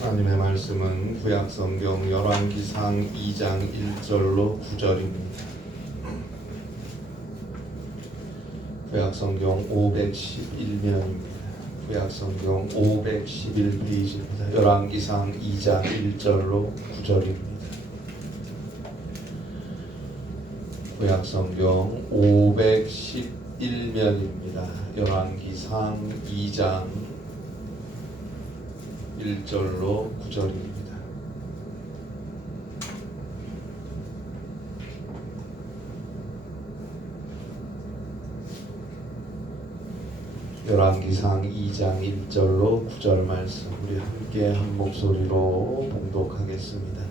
하나님의 말씀은 구약성경 열왕기상 2장 1절로 9절입니다. 구약성경 511면입니다. 구약성경 511페이지입니다. 열왕기상 2장 1절로 9절입니다. 구약성경 511면입니다. 열왕기상 2장 1절로 9절입니다. 열왕기상 2장 1절로 9절 말씀 우리 함께 한 목소리로 봉독하겠습니다.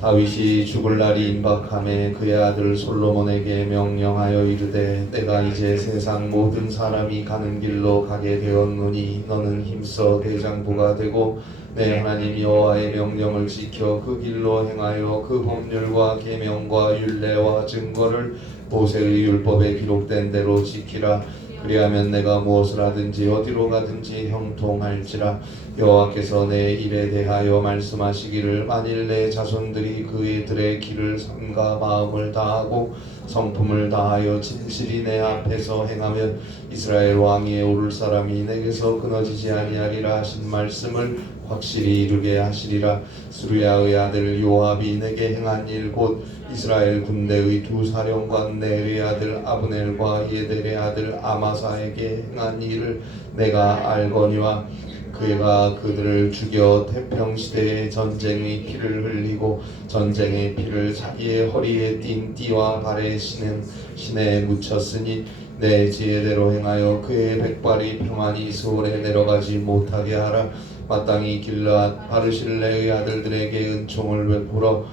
다윗이 죽을 날이 임박함에 그의 아들 솔로몬에게 명령하여 이르되 내가 이제 세상 모든 사람이 가는 길로 가게 되었노니 너는 힘써 대장부가 되고 내 하나님 여호와의 명령을 지켜 그 길로 행하여 그 법률과 계명과 율례와 증거를 모세의 율법에 기록된 대로 지키라. 그리하면 내가 무엇을 하든지 어디로 가든지 형통할지라. 여호와께서 내 일에 대하여 말씀하시기를 만일 내 자손들이 그들의 길을 삼가 마음을 다하고 성품을 다하여 진실이 내 앞에서 행하면 이스라엘 왕위에 오를 사람이 내게서 끊어지지 아니하리라 하신 말씀을 확실히 이루게 하시리라. 스루야의 아들 요압이 내게 행한 일 곧 이스라엘 군대의 두 사령관 넬의 아들 아브넬과 예델의 아들 아마사에게 행한 일을 내가 알거니와 그가 그들을 죽여 태평시대에 전쟁의 피를 흘리고 전쟁의 피를 자기의 허리에 띤 띠와 발에 신에 묻혔으니 내 지혜대로 행하여 그의 백발이 평안히 스올에 내려가지 못하게 하라. 마땅히 길르앗 바르실레의 아들들에게 은총을 베풀어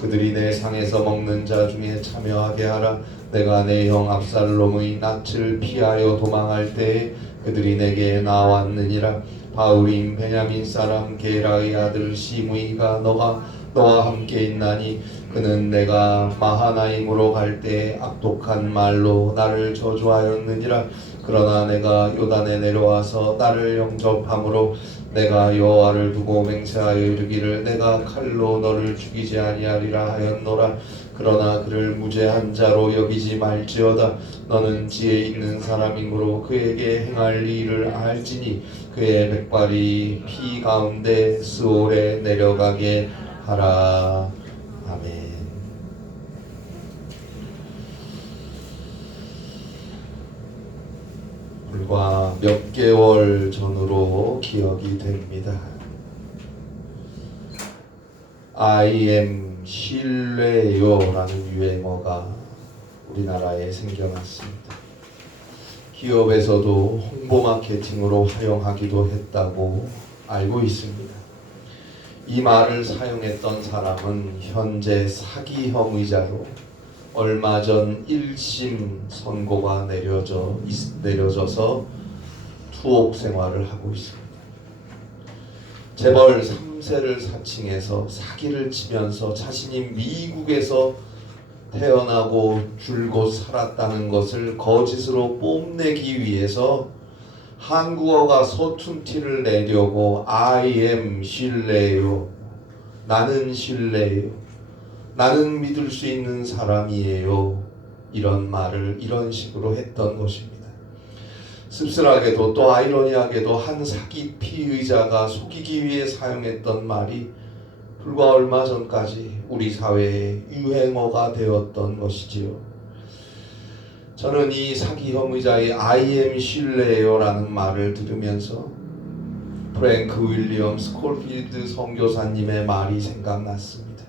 그들이 내 상에서 먹는 자 중에 참여하게 하라. 내가 내 형 압살롬의 낯을 피하여 도망할 때에 그들이 내게 나왔느니라. 바울임 베냐민 사람 게라의 아들 시므이가 너와 함께 있나니 그는 내가 마하나임으로 갈 때 악독한 말로 나를 저주하였느니라. 그러나 내가 요단에 내려와서 나를 영접함으로 내가 여호와를 두고 맹세하여 이르기를 내가 칼로 너를 죽이지 아니하리라 하였노라. 그러나 그를 무죄한 자로 여기지 말지어다. 너는 지혜 있는 사람이므로 그에게 행할 일을 알지니 그의 백발이 피 가운데 스올에 내려가게 하라. 아멘. 불과 몇 개월 전으로 기억이 됩니다. I am 신뢰요라는 유행어가 우리나라에 생겨났습니다. 기업에서도 홍보 마케팅으로 활용하기도 했다고 알고 있습니다. 이 말을 사용했던 사람은 현재 사기형 의자로 얼마 전 1심 선고가 내려져서 투옥 생활을 하고 있습니다. 재벌 3세를 사칭해서 사기를 치면서 자신이 미국에서 태어나고 줄곧 살았다는 것을 거짓으로 뽐내기 위해서 한국어가 서툰 티를 내려고 I am 신뢰요, 나는 신뢰요, 나는 믿을 수 있는 사람이에요, 이런 말을 이런 식으로 했던 것입니다. 씁쓸하게도 또 아이러니하게도 한 사기 피의자가 속이기 위해 사용했던 말이 불과 얼마 전까지 우리 사회의 유행어가 되었던 것이지요. 저는 이 사기형 의자의 I am 신뢰요라는 말을 들으면서 프랭크 윌리엄 스콜필드 선교사님의 말이 생각났습니다.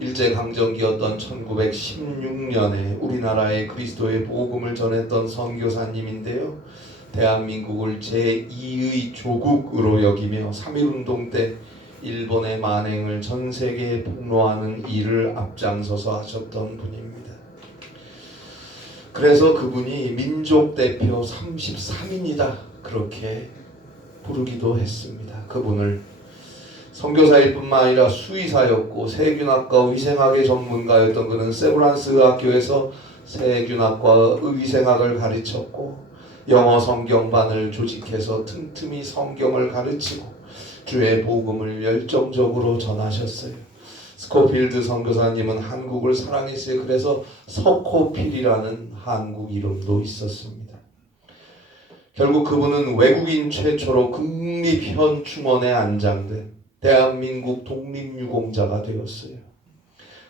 일제강점기였던 1916년에 우리나라에 그리스도의 복음을 전했던 선교사님인데요. 대한민국을 제2의 조국으로 여기며 3.1운동 때 일본의 만행을 전 세계에 폭로하는 일을 앞장서서 하셨던 분입니다. 그래서 그분이 민족 대표 33인이다 그렇게 부르기도 했습니다. 그분을 선교사일 뿐만 아니라 수의사였고 세균학과 위생학의 전문가였던 그는 세브란스 의학교에서 세균학과 의생학을 가르쳤고 영어 성경반을 조직해서 틈틈이 성경을 가르치고 주의 복음을 열정적으로 전하셨어요. 스코필드 선교사님은 한국을 사랑했어요. 그래서 서코필이라는 한국 이름도 있었습니다. 결국 그분은 외국인 최초로 국립현충원에 안장된 대한민국 독립유공자가 되었어요.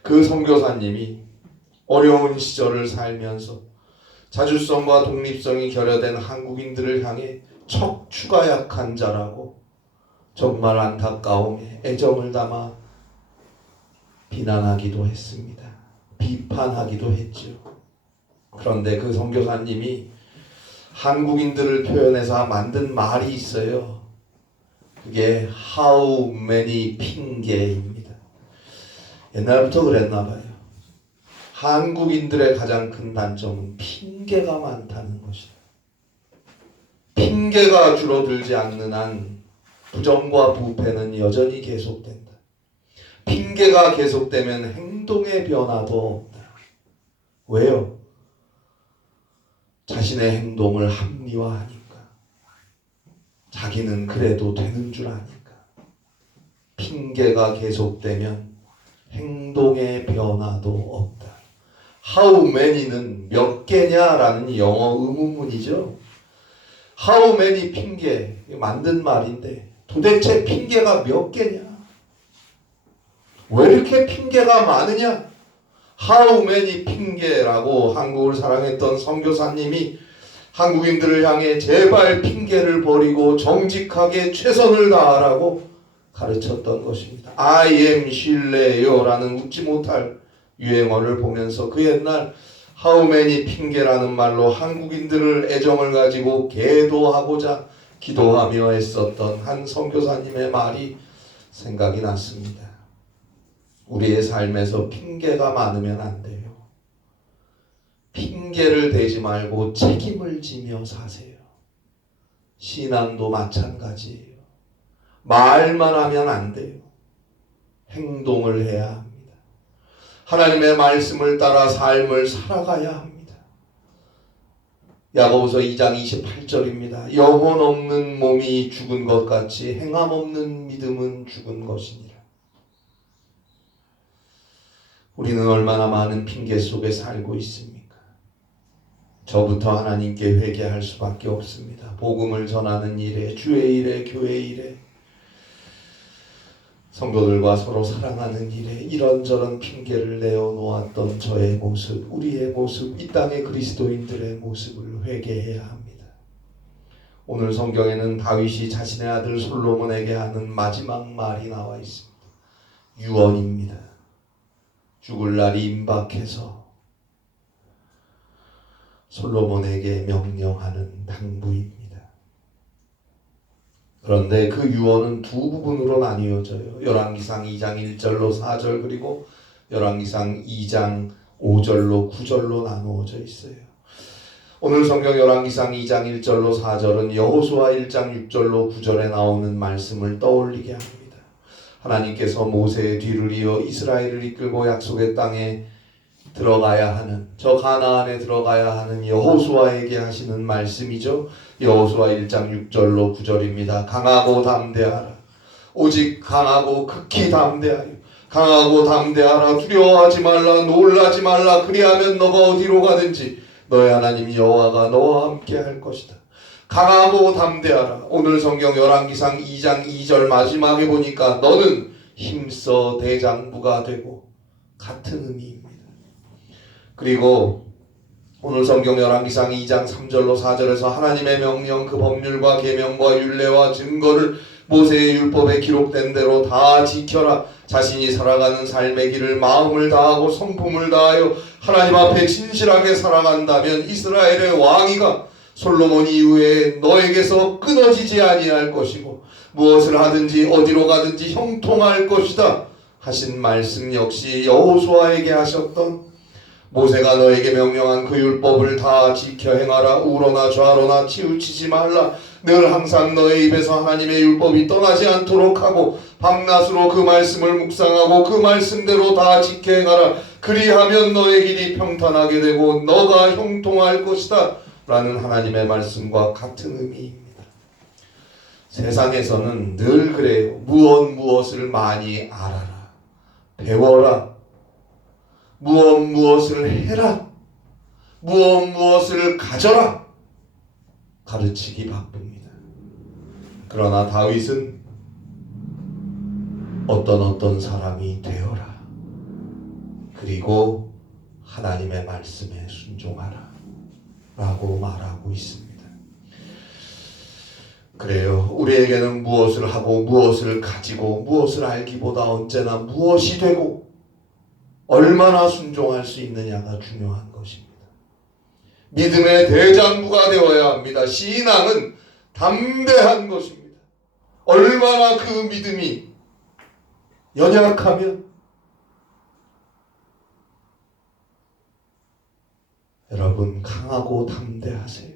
그 선교사님이 어려운 시절을 살면서 자주성과 독립성이 결여된 한국인들을 향해 척추가 약한 자라고 정말 안타까움에 애정을 담아 비난하기도 했습니다. 비판하기도 했죠. 그런데 그 선교사님이 한국인들을 표현해서 만든 말이 있어요. 그게 How many 핑계입니다. 옛날부터 그랬나 봐요. 한국인들의 가장 큰 단점은 핑계가 많다는 것이다. 핑계가 줄어들지 않는 한 부정과 부패는 여전히 계속된다. 핑계가 계속되면 행동의 변화도 없다. 왜요? 자신의 행동을 합리화하니까. 자기는 그래도 되는 줄 아니까. 핑계가 계속되면 행동의 변화도 없다. How many는 몇 개냐라는 영어 의문문이죠. How many 핑계, 만든 말인데 도대체 핑계가 몇 개냐? 왜 이렇게 핑계가 많으냐? How many 핑계라고 한국을 사랑했던 선교사님이 한국인들을 향해 제발 핑계를 버리고 정직하게 최선을 다하라고 가르쳤던 것입니다. I am 실례요라는 웃지 못할 유행어를 보면서 그 옛날 How many 핑계라는 말로 한국인들을 애정을 가지고 계도하고자 기도하며 했었던 한 선교사님의 말이 생각이 났습니다. 우리의 삶에서 핑계가 많으면 안 돼요. 핑계를 대지 말고 책임을 지며 사세요. 신앙도 마찬가지예요. 말만 하면 안 돼요. 행동을 해야 합니다. 하나님의 말씀을 따라 삶을 살아가야 합니다. 야고보서 2장 28절입니다. 영혼 없는 몸이 죽은 것 같이 행함 없는 믿음은 죽은 것이니라. 우리는 얼마나 많은 핑계 속에 살고 있습니까? 저부터 하나님께 회개할 수밖에 없습니다. 복음을 전하는 일에, 주의 일에, 교회 일에, 성도들과 서로 사랑하는 일에 이런저런 핑계를 내어놓았던 저의 모습, 우리의 모습, 이 땅의 그리스도인들의 모습을 회개해야 합니다. 오늘 성경에는 다윗이 자신의 아들 솔로몬에게 하는 마지막 말이 나와 있습니다. 유언입니다. 죽을 날이 임박해서 솔로몬에게 명령하는 당부입니다. 그런데 그 유언은 두 부분으로 나뉘어져요. 열왕기상 2장 1절로 4절 그리고 열왕기상 2장 5절로 9절로 나누어져 있어요. 오늘 성경 열왕기상 2장 1절로 4절은 여호수아 1장 6절로 9절에 나오는 말씀을 떠올리게 합니다. 하나님께서 모세의 뒤를 이어 이스라엘을 이끌고 약속의 땅에 들어가야 하는, 저 가나안에 들어가야 하는 여호수아에게 하시는 말씀이죠. 여호수아 1장 6절로 9절입니다. 강하고 담대하라. 오직 강하고 극히 담대하여. 강하고 담대하라. 두려워하지 말라. 놀라지 말라. 그리하면 너가 어디로 가든지 너의 하나님 여호와가 너와 함께 할 것이다. 강하고 담대하라. 오늘 성경 열왕기상 2장 2절 마지막에 보니까 너는 힘써 대장부가 되고 같은 의미입니다. 그리고 오늘 성경 열왕기상 2장 3절로 4절에서 하나님의 명령, 그 법률과 계명과 율례와 증거를 모세의 율법에 기록된 대로 다 지켜라. 자신이 살아가는 삶의 길을 마음을 다하고 성품을 다하여 하나님 앞에 진실하게 살아간다면 이스라엘의 왕위가 솔로몬 이후에 너에게서 끊어지지 아니할 것이고 무엇을 하든지 어디로 가든지 형통할 것이다 하신 말씀 역시 여호수아에게 하셨던 모세가 너에게 명령한 그 율법을 다 지켜 행하라. 우로나 좌로나 치우치지 말라. 늘 항상 너의 입에서 하나님의 율법이 떠나지 않도록 하고 밤낮으로 그 말씀을 묵상하고 그 말씀대로 다 지켜 행하라. 그리하면 너의 길이 평탄하게 되고 너가 형통할 것이다 라는 하나님의 말씀과 같은 의미입니다. 세상에서는 늘 그래요. 무엇을 많이 알아라, 배워라, 무엇을 해라, 무엇을 가져라 가르치기 바쁩니다. 그러나 다윗은 어떤 사람이 되어라, 그리고 하나님의 말씀에 순종하라 라고 말하고 있습니다. 그래요. 우리에게는 무엇을 하고 무엇을 가지고 무엇을 알기보다 언제나 무엇이 되고 얼마나 순종할 수 있느냐가 중요한 것입니다. 믿음의 대장부가 되어야 합니다. 신앙은 담대한 것입니다. 얼마나 그 믿음이 연약하면 여러분 강하고 담대하세요.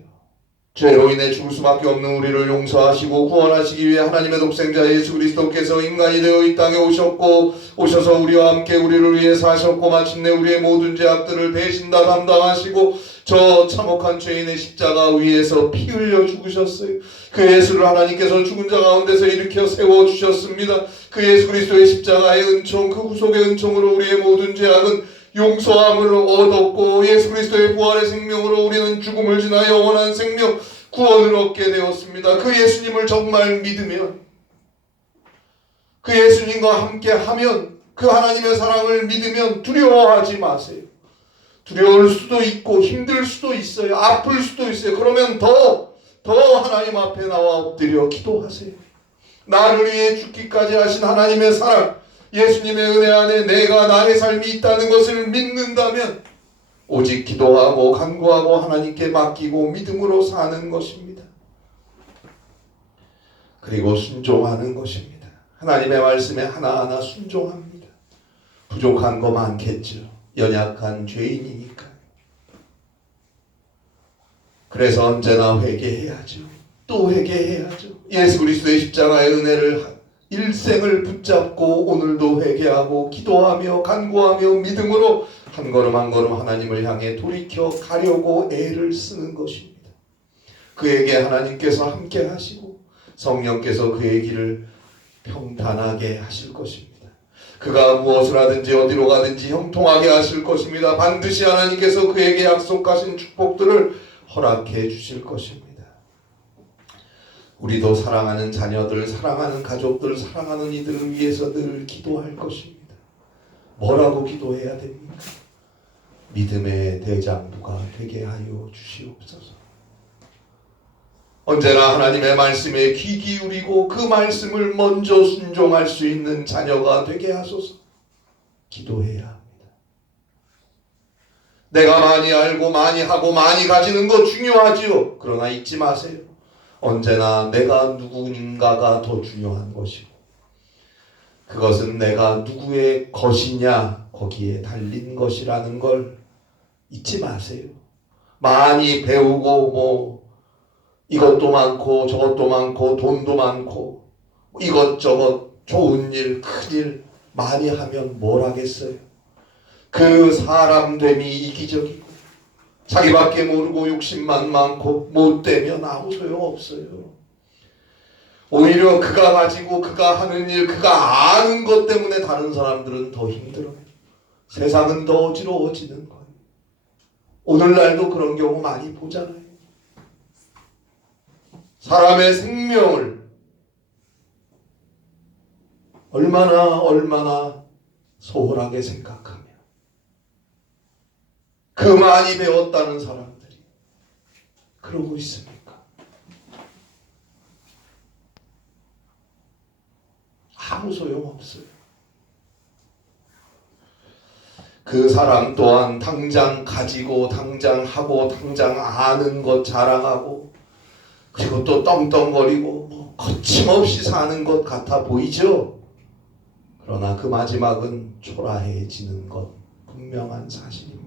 죄로 인해 죽을 수밖에 없는 우리를 용서하시고 구원하시기 위해 하나님의 독생자 예수 그리스도께서 인간이 되어 이 땅에 오셔서 우리와 함께 우리를 위해 사셨고 마침내 우리의 모든 죄악들을 대신 다 담당하시고 저 참혹한 죄인의 십자가 위에서 피 흘려 죽으셨어요. 그 예수를 하나님께서 죽은 자 가운데서 일으켜 세워주셨습니다. 그 예수 그리스도의 십자가의 은총, 그 구속의 은총으로 우리의 모든 죄악은 용서함을 얻었고 예수 그리스도의 부활의 생명으로 우리는 죽음을 지나 영원한 생명, 구원을 얻게 되었습니다. 그 예수님을 정말 믿으면, 그 예수님과 함께하면, 그 하나님의 사랑을 믿으면 두려워하지 마세요. 두려울 수도 있고 힘들 수도 있어요. 아플 수도 있어요. 그러면 더 하나님 앞에 나와 엎드려 기도하세요. 나를 위해 죽기까지 하신 하나님의 사랑, 예수님의 은혜 안에 내가 나의 삶이 있다는 것을 믿는다면 오직 기도하고 간구하고 하나님께 맡기고 믿음으로 사는 것입니다. 그리고 순종하는 것입니다. 하나님의 말씀에 하나하나 순종합니다. 부족한 거 많겠죠. 연약한 죄인이니까. 그래서 언제나 회개해야죠. 또 회개해야죠. 예수 그리스도의 십자가의 은혜를 일생을 붙잡고 오늘도 회개하고 기도하며 간구하며 믿음으로 한 걸음 한 걸음 하나님을 향해 돌이켜 가려고 애를 쓰는 것입니다. 그에게 하나님께서 함께 하시고 성령께서 그의 길을 평탄하게 하실 것입니다. 그가 무엇을 하든지 어디로 가든지 형통하게 하실 것입니다. 반드시 하나님께서 그에게 약속하신 축복들을 허락해 주실 것입니다. 우리도 사랑하는 자녀들, 사랑하는 가족들, 사랑하는 이들을 위해서 늘 기도할 것입니다. 뭐라고 기도해야 됩니까? 믿음의 대장부가 되게 하여 주시옵소서. 언제나 하나님의 말씀에 귀 기울이고 그 말씀을 먼저 순종할 수 있는 자녀가 되게 하소서. 기도해야 합니다. 내가 많이 알고 많이 하고 많이 가지는 거 중요하지요. 그러나 잊지 마세요. 언제나 내가 누구인가가 더 중요한 것이고 그것은 내가 누구의 것이냐 거기에 달린 것이라는 걸 잊지 마세요. 많이 배우고 이것도 많고 저것도 많고 돈도 많고 이것저것 좋은 일, 큰 일 많이 하면 뭘 하겠어요? 그 사람됨이 이기적이고 자기밖에 모르고 욕심만 많고 못되면 아무 소용없어요. 오히려 그가 가지고 그가 하는 일, 그가 아는 것 때문에 다른 사람들은 더 힘들어요. 세상은 더 어지러워지는 거예요. 오늘날도 그런 경우 많이 보잖아요. 사람의 생명을 얼마나 소홀하게 생각하며 그 많이 배웠다는 사람들이 그러고 있습니까? 아무 소용없어요. 그 사람 또한 당장 가지고 당장 하고 당장 아는 것 자랑하고 그리고 또 떵떵거리고 거침없이 사는 것 같아 보이죠? 그러나 그 마지막은 초라해지는 것 분명한 사실입니다.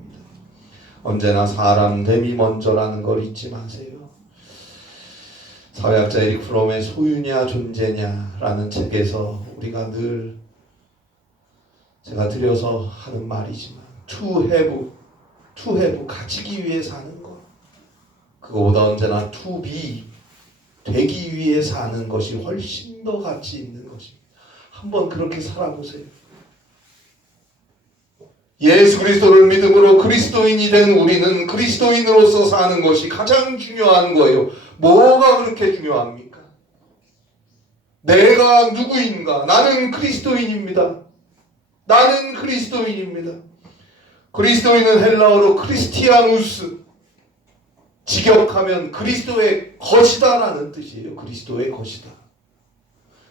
언제나 사람됨이 먼저라는 걸 잊지 마세요. 사회학자 에릭 프롬의 소유냐 존재냐라는 책에서 우리가 늘 제가 드려서 하는 말이지만 to have 가지기 위해 사는 것 그거보다 언제나 to be, 되기 위해 사는 것이 훨씬 더 가치 있는 것입니다. 한번 그렇게 살아보세요. 예수 그리스도를 믿음으로 그리스도인이 된 우리는 그리스도인으로서 사는 것이 가장 중요한 거예요. 뭐가 그렇게 중요합니까? 내가 누구인가? 나는 그리스도인입니다. 나는 그리스도인입니다. 그리스도인은 헬라어로 크리스티아누스, 직역하면 그리스도의 것이다 라는 뜻이에요. 그리스도의 것이다.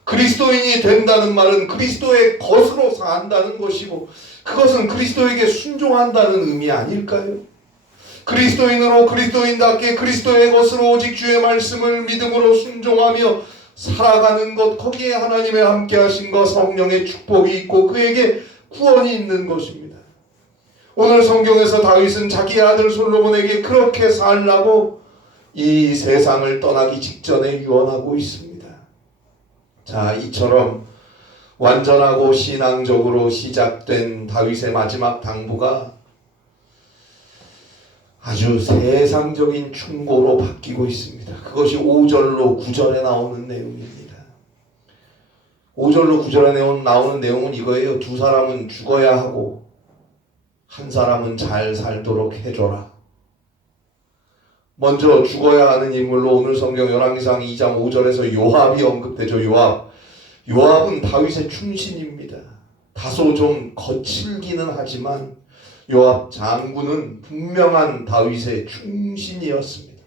그리스도인이 된다는 말은 그리스도의 것으로 산다는 것이고, 그것은 그리스도에게 순종한다는 의미 아닐까요? 그리스도인으로 그리스도인답게 그리스도의 것으로 오직 주의 말씀을 믿음으로 순종하며 살아가는 것, 거기에 하나님의 함께 하심과 성령의 축복이 있고 그에게 구원이 있는 것입니다. 오늘 성경에서 다윗은 자기 아들 솔로몬에게 그렇게 살라고 이 세상을 떠나기 직전에 유언하고 있습니다. 자, 이처럼 완전하고 신앙적으로 시작된 다윗의 마지막 당부가 아주 세상적인 충고로 바뀌고 있습니다. 그것이 5절로 9절에 나오는 내용입니다. 5절로 9절에 나오는 내용은 이거예요. 두 사람은 죽어야 하고 한 사람은 잘 살도록 해줘라. 먼저 죽어야 하는 인물로 오늘 성경 열왕기상 2장 5절에서 요압이 언급되죠. 요압은 다윗의 충신입니다. 다소 좀 거칠기는 하지만 요압 장군은 분명한 다윗의 충신이었습니다.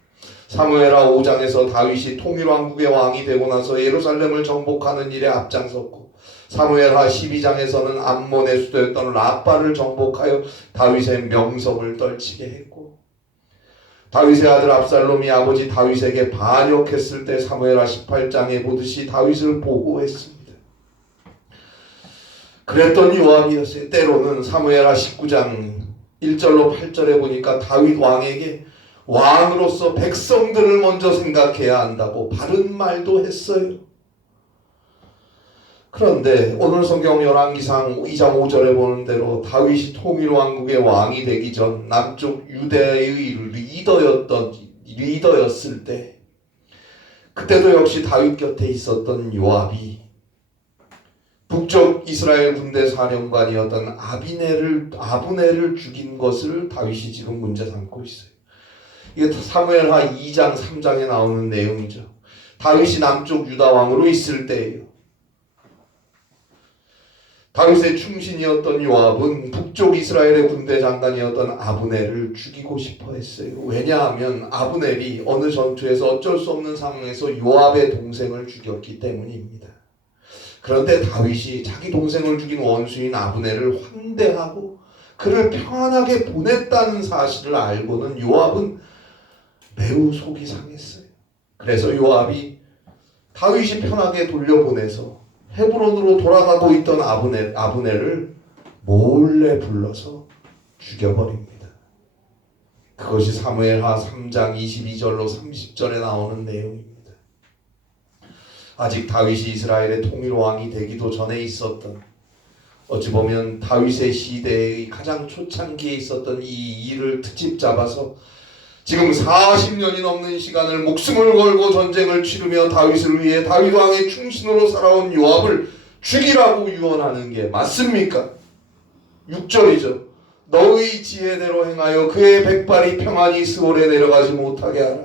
사무엘하 5장에서 다윗이 통일왕국의 왕이 되고 나서 예루살렘을 정복하는 일에 앞장섰고, 사무엘하 12장에서는 암몬의 수도였던 라빠를 정복하여 다윗의 명성을 떨치게 했고, 다윗의 아들 압살롬이 아버지 다윗에게 반역했을 때 사무엘하 18장에 보듯이 다윗을 보호했습니다. 그랬던 요압이었어요. 때로는 사무엘하 19장 1절로 8절에 보니까 다윗 왕에게 왕으로서 백성들을 먼저 생각해야 한다고 바른 말도 했어요. 그런데 오늘 성경 열왕기상 2장 5절에 보는 대로 다윗이 통일왕국의 왕이 되기 전 남쪽 유대의 리더였을 때, 그때도 역시 다윗 곁에 있었던 요압이 북쪽 이스라엘 군대 사령관이었던 아브넬을 죽인 것을 다윗이 지금 문제 삼고 있어요. 이게 사무엘하 2장 3장에 나오는 내용이죠. 다윗이 남쪽 유다 왕으로 있을 때예요. 다윗의 충신이었던 요압은 북쪽 이스라엘의 군대 장관이었던 아브넬을 죽이고 싶어 했어요. 왜냐하면 아브넬이 어느 전투에서 어쩔 수 없는 상황에서 요압의 동생을 죽였기 때문입니다. 그런데 다윗이 자기 동생을 죽인 원수인 아브넬을 환대하고 그를 평안하게 보냈다는 사실을 알고는 요압은 매우 속이 상했어요. 그래서 요압이 다윗이 편하게 돌려보내서 헤브론으로 돌아가고 있던 아브넬을 몰래 불러서 죽여버립니다. 그것이 사무엘하 3장 22절로 30절에 나오는 내용입니다. 아직 다윗이 이스라엘의 통일왕이 되기도 전에 있었던, 어찌 보면 다윗의 시대의 가장 초창기에 있었던 이 일을 특집 잡아서 지금 40년이 넘는 시간을 목숨을 걸고 전쟁을 치르며 다윗을 위해 다윗 왕의 충신으로 살아온 요압을 죽이라고 유언하는 게 맞습니까? 6절이죠. 너의 지혜대로 행하여 그의 백발이 평안히 스올에 내려가지 못하게 하라.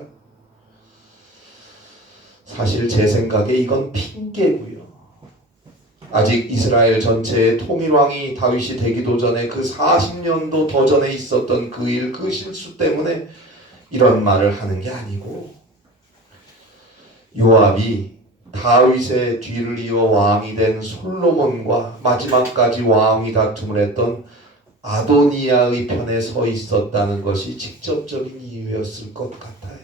사실 제 생각에 이건 핑계고요. 아직 이스라엘 전체의 통일왕이 다윗이 되기도 전에 그 40년도 더 전에 있었던 그 일, 그 실수 때문에 이런 말을 하는 게 아니고, 요압이 다윗의 뒤를 이어 왕이 된 솔로몬과 마지막까지 왕위 다툼을 했던 아도니아의 편에 서 있었다는 것이 직접적인 이유였을 것 같아요.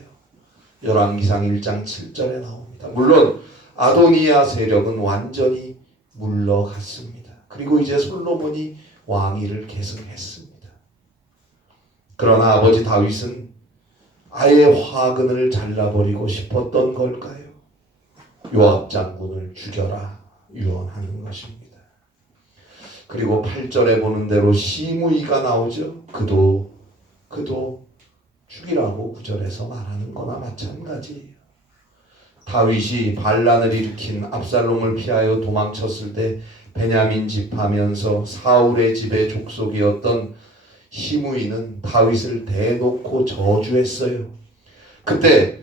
열왕기상 1장 7절에 나옵니다. 물론 아도니아 세력은 완전히 물러갔습니다. 그리고 이제 솔로몬이 왕위를 계승했습니다. 그러나 아버지 다윗은 아예 화근을 잘라버리고 싶었던 걸까요? 요압 장군을 죽여라 유언하는 것입니다. 그리고 8절에 보는 대로 시므이가 나오죠. 그도 죽이라고 구절에서 말하는 거나 마찬가지예요. 다윗이 반란을 일으킨 압살롬을 피하여 도망쳤을 때 베냐민 집하면서 사울의 집의 족속이었던 시므이는 다윗을 대놓고 저주했어요. 그때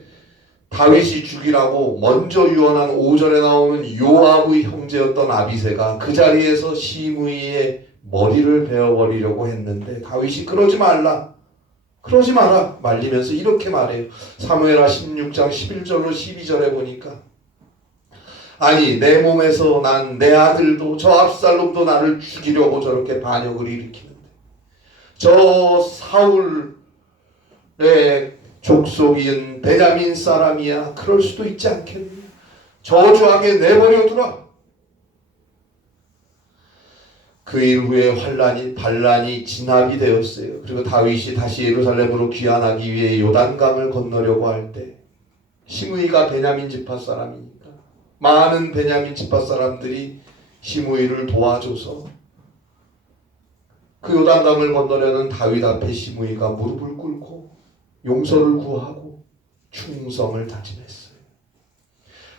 다윗이 죽이라고 먼저 유언한 5절에 나오는 요압의 형제였던 아비새가 그 자리에서 시므이의 머리를 베어버리려고 했는데 다윗이 그러지 말라, 그러지 마라 말리면서 이렇게 말해요. 사무엘하 16장 11절로 12절에 보니까 아니 내 몸에서 난 내 아들도 저 압살롬도 나를 죽이려고 저렇게 반역을 일으키는데 저 사울의 족속인 베냐민 사람이야 그럴 수도 있지 않겠느냐. 저주하게 내버려두라. 그 일 후에 반란이 진압이 되었어요. 그리고 다윗이 다시 예루살렘으로 귀환하기 위해 요단강을 건너려고 할 때 시므이가 베냐민 지파 사람이니까 많은 베냐민 지파 사람들이 시므이를 도와줘서 그 요단강을 건너려는 다윗 앞에 시므이가 무릎을 꿇고 용서를 구하고 충성을 다짐했어요.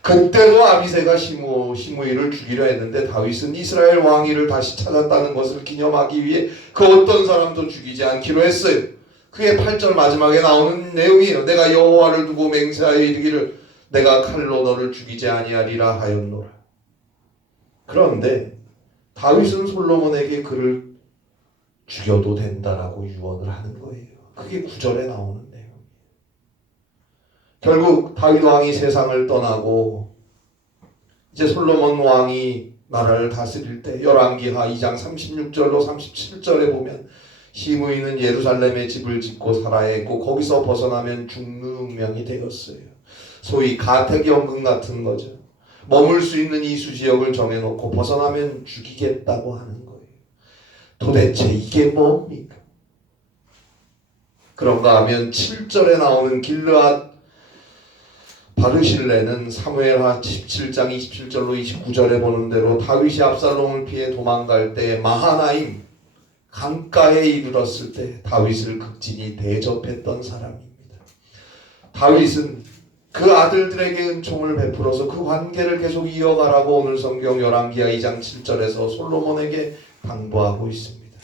그때도 아비새가 시므이를 죽이려 했는데 다윗은 이스라엘 왕위를 다시 찾았다는 것을 기념하기 위해 그 어떤 사람도 죽이지 않기로 했어요. 그게 8절 마지막에 나오는 내용이에요. 내가 여호와를 두고 맹세하여 이르기를 내가 칼로 너를 죽이지 아니하리라 하였노라. 그런데 다윗은 솔로몬에게 그를 죽여도 된다라고 유언을 하는 거예요. 그게 9절에 나오는 내용. 결국 다윗 왕이 세상을 떠나고 이제 솔로몬 왕이 나라를 다스릴 때 열왕기하 2장 36절로 37절에 보면 시므이는 예루살렘에 집을 짓고 살아야 했고 거기서 벗어나면 죽는 운명이 되었어요. 소위 가택연금 같은 거죠. 머물 수 있는 이수 지역을 정해놓고 벗어나면 죽이겠다고 하는 거예요. 도대체 이게 뭡니까? 그런가 하면 7절에 나오는 길르앗 바르실레는 사무엘하 17장 27절로 29절에 보는 대로 다윗이 압살롬을 피해 도망갈 때 마하나임 강가에 이르렀을 때 다윗을 극진히 대접했던 사람입니다. 다윗은 그 아들들에게 은총을 베풀어서 그 관계를 계속 이어가라고 오늘 성경 열왕기하 2장 7절에서 솔로몬에게 당부하고 있습니다.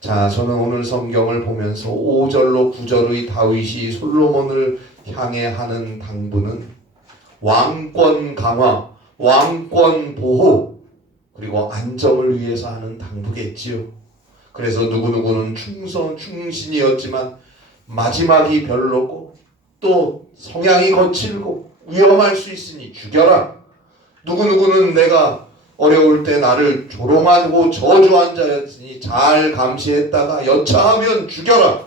자, 저는 오늘 성경을 보면서 5절로 9절의 다윗이 솔로몬을 향해 하는 당부는 왕권 강화, 왕권 보호, 그리고 안정을 위해서 하는 당부겠지요. 그래서 누구누구는 충신이었지만 마지막이 별로고 또 성향이 거칠고 위험할 수 있으니 죽여라. 누구누구는 내가 어려울 때 나를 조롱하고 저주한 자였으니 잘 감시했다가 여차하면 죽여라.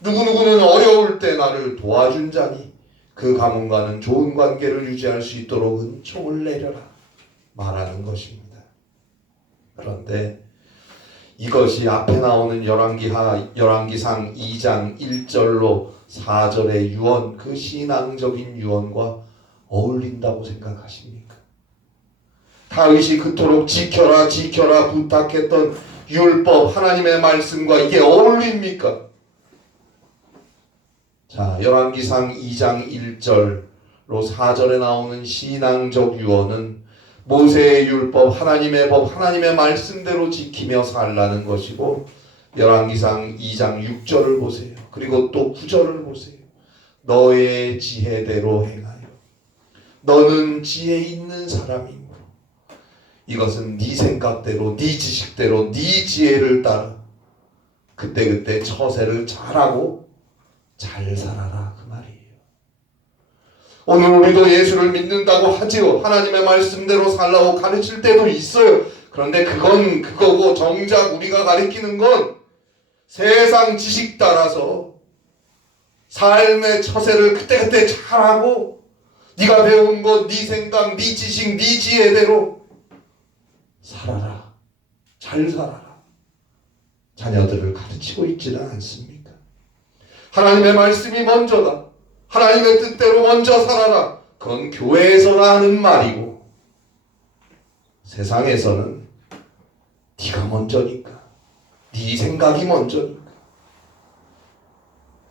누구누구는 어려울 때 나를 도와준 자니 그 가문과는 좋은 관계를 유지할 수 있도록 은총을 내려라 말하는 것입니다. 그런데 이것이 앞에 나오는 열왕기상 2장 1절로 4절의 유언, 그 신앙적인 유언과 어울린다고 생각하십니까? 다윗이 그토록 지켜라 지켜라 부탁했던 율법, 하나님의 말씀과 이게 어울립니까? 자, 열왕기상 2장 1절로 4절에 나오는 신앙적 유언은 모세의 율법, 하나님의 법, 하나님의 말씀대로 지키며 살라는 것이고 열왕기상 2장 6절을 보세요. 그리고 또 9절을 보세요. 너의 지혜대로 행하여 너는 지혜 있는 사람이므로 이것은 네 생각대로, 네 지식대로, 네 지혜를 따라 그때그때 처세를 잘하고 잘 살아라 그 말이에요. 오늘 우리도 예수를 믿는다고 하지요. 하나님의 말씀대로 살라고 가르칠 때도 있어요. 그런데 그건 그거고 정작 우리가 가르치는 건 세상 지식 따라서 삶의 처세를 그때그때 잘하고 네가 배운 것, 네 생각, 네 지식, 네 지혜대로 살아라. 잘 살아라. 자녀들을 가르치고 있지는 않습니까? 하나님의 말씀이 먼저다. 하나님의 뜻대로 먼저 살아라. 그건 교회에서나 하는 말이고 세상에서는 네가 먼저니까, 네 생각이 먼저니까,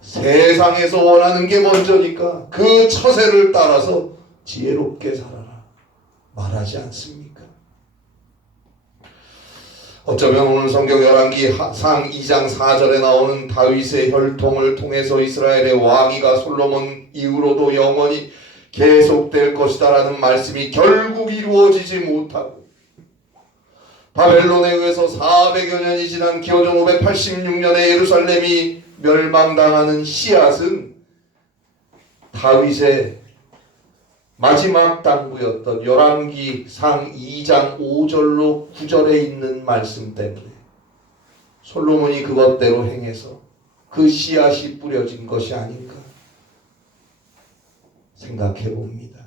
세상에서 원하는 게 먼저니까 그 처세를 따라서 지혜롭게 살아라 말하지 않습니까? 어쩌면 오늘 성경 열왕기 상 2장 4절에 나오는 다윗의 혈통을 통해서 이스라엘의 왕위가 솔로몬 이후로도 영원히 계속될 것이다라는 말씀이 결국 이루어지지 못하고 바벨론에 의해서 400여 년이 지난 기원전 586년에 예루살렘이 멸망당하는 씨앗은 다윗의 마지막 당부였던 열왕기 상 2장 5절로 9절에 있는 말씀 때문에 솔로몬이 그것대로 행해서 그 씨앗이 뿌려진 것이 아닌가 생각해 봅니다.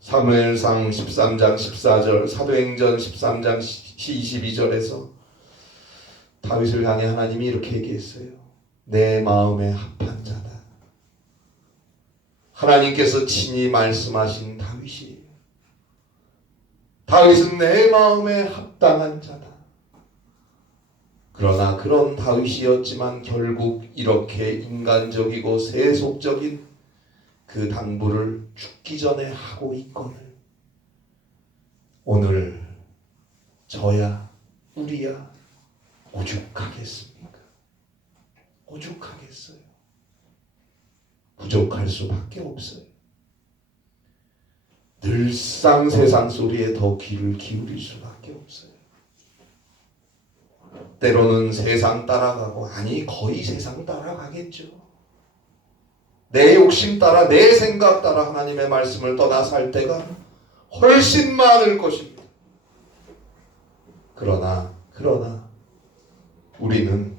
사무엘상 13장 14절, 사도행전 13장 22절에서 다윗을 향해 하나님이 이렇게 얘기했어요. 내 마음에 합한 자다. 하나님께서 친히 말씀하신 다윗이에요. 다윗은 내 마음에 합당한 자다. 그러나 그런 다윗이었지만 결국 이렇게 인간적이고 세속적인 그 당부를 죽기 전에 하고 있거늘 오늘 저야 우리야 오죽하겠습니까? 오죽하겠어요. 부족할 수밖에 없어요. 늘상 세상 소리에 더 귀를 기울일 수밖에 없어요. 때로는 세상 따라가고 아니 거의 세상 따라가겠죠. 내 욕심 따라 내 생각 따라 하나님의 말씀을 떠나 살 때가 훨씬 많을 것입니다. 그러나 우리는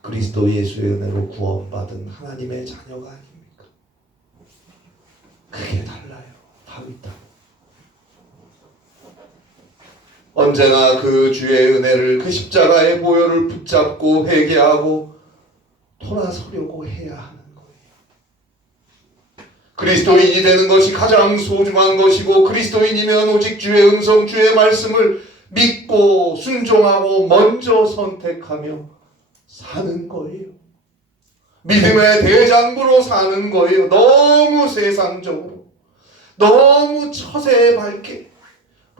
그리스도 예수의 은혜로 구원받은 하나님의 자녀가 아닙니까? 그게 달라요. 다윗하고. 언제나 그 주의 은혜를 그 십자가의 보혈을 붙잡고 회개하고 돌아서려고 해야 하는 거예요. 그리스도인이 되는 것이 가장 소중한 것이고 그리스도인이면 오직 주의 음성, 주의 말씀을 믿고 순종하고 먼저 선택하며 사는 거예요. 믿음의 대장부로 사는 거예요. 너무 세상적으로, 너무 처세에 밝게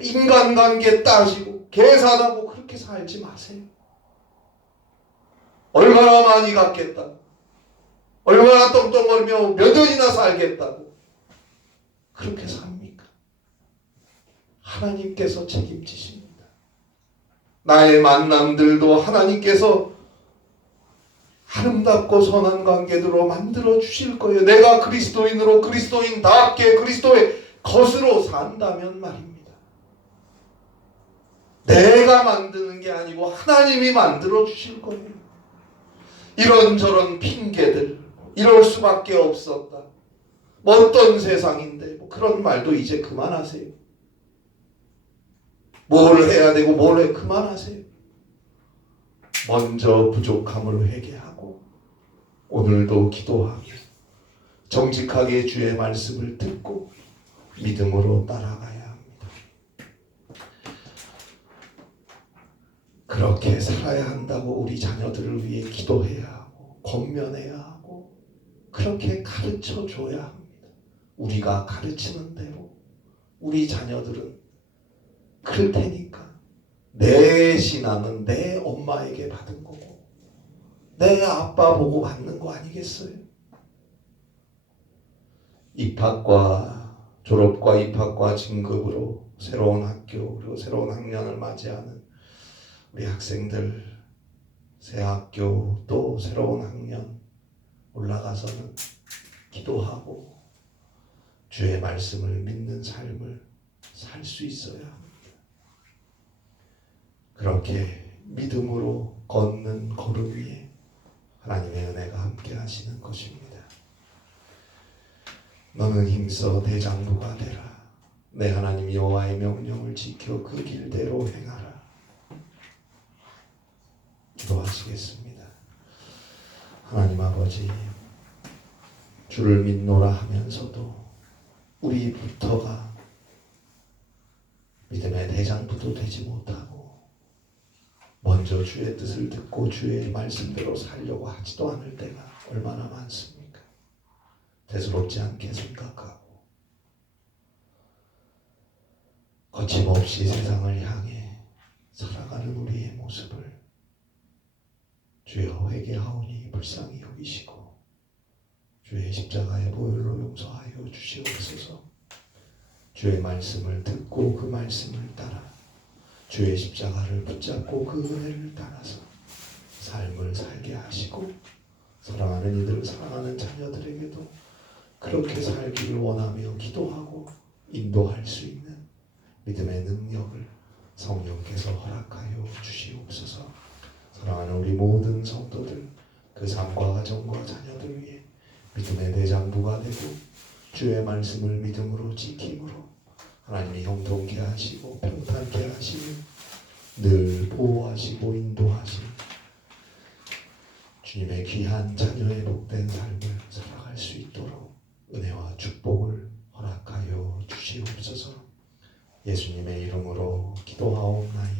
인간관계 따지고 계산하고 그렇게 살지 마세요. 얼마나 많이 갖겠다고, 얼마나 떵떵거리며 몇 년이나 살겠다고 그렇게 삽니까? 하나님께서 책임지십니다. 나의 만남들도 하나님께서 아름답고 선한 관계들로 만들어 주실 거예요. 내가 그리스도인으로 그리스도인답게 그리스도의 것으로 산다면 말입니다. 내가 만드는 게 아니고 하나님이 만들어 주실 거예요. 이런저런 핑계들, 이럴 수밖에 없었다. 뭐 어떤 세상인데 뭐 그런 말도 이제 그만하세요. 뭘 해야 되고 뭘 해 그만하세요. 먼저 부족함을 회개하고 오늘도 기도하며 정직하게 주의 말씀을 듣고 믿음으로 따라가야 합니다. 그렇게 살아야 한다고 우리 자녀들을 위해 기도해야 하고 권면해야 하고 그렇게 가르쳐 줘야 합니다. 우리가 가르치는 대로 우리 자녀들은 그럴 테니까 내 신앙은 내 엄마에게 받은 거고 내 아빠 보고 받는 거 아니겠어요? 졸업과 입학과 진급으로 새로운 학교 그리고 새로운 학년을 맞이하는 우리 학생들, 새 학교 또 새로운 학년 올라가서는 기도하고 주의 말씀을 믿는 삶을 살 수 있어야 합니다. 그렇게 믿음으로 걷는 걸음 위에 하나님의 은혜가 함께 하시는 것입니다. 너는 힘써 대장부가 되라. 내 하나님 여호와의 명령을 지켜 그 길대로 행하라. 기도하시겠습니다. 하나님 아버지, 주를 믿노라 하면서도 우리부터가 믿음의 대장부도 되지 못하고 먼저 먼저 주의 뜻을 듣고 주의 말씀대로 살려고 하지도 않을 때가 얼마나 많습니까? 대수롭지 않게 생각하고 거침없이 세상을 향해 살아가는 우리의 모습을 주여 회개하오니 불쌍히 여기시고 주의 십자가의 보혈로 용서하여 주시옵소서. 주의 말씀을 듣고 그 말씀을 따라 주의 십자가를 붙잡고 그 은혜를 따라서 삶을 살게 하시고 사랑하는 이들, 사랑하는 자녀들에게도 그렇게 살기를 원하며 기도하고 인도할 수 있는 믿음의 능력을 성령께서 허락하여 주시옵소서. 사랑하는 우리 모든 성도들, 그 삶과 가정과 자녀들 위해 믿음의 대장부가 되고 주의 말씀을 믿음으로 지킴으로 하나님이 형통케 하시고 평탄케 하시며 늘 보호하시고 인도하시며 주님의 귀한 자녀의 복된 삶을 살아갈 수 있도록 은혜와 축복을 허락하여 주시옵소서. 예수님의 이름으로 기도하옵나이다.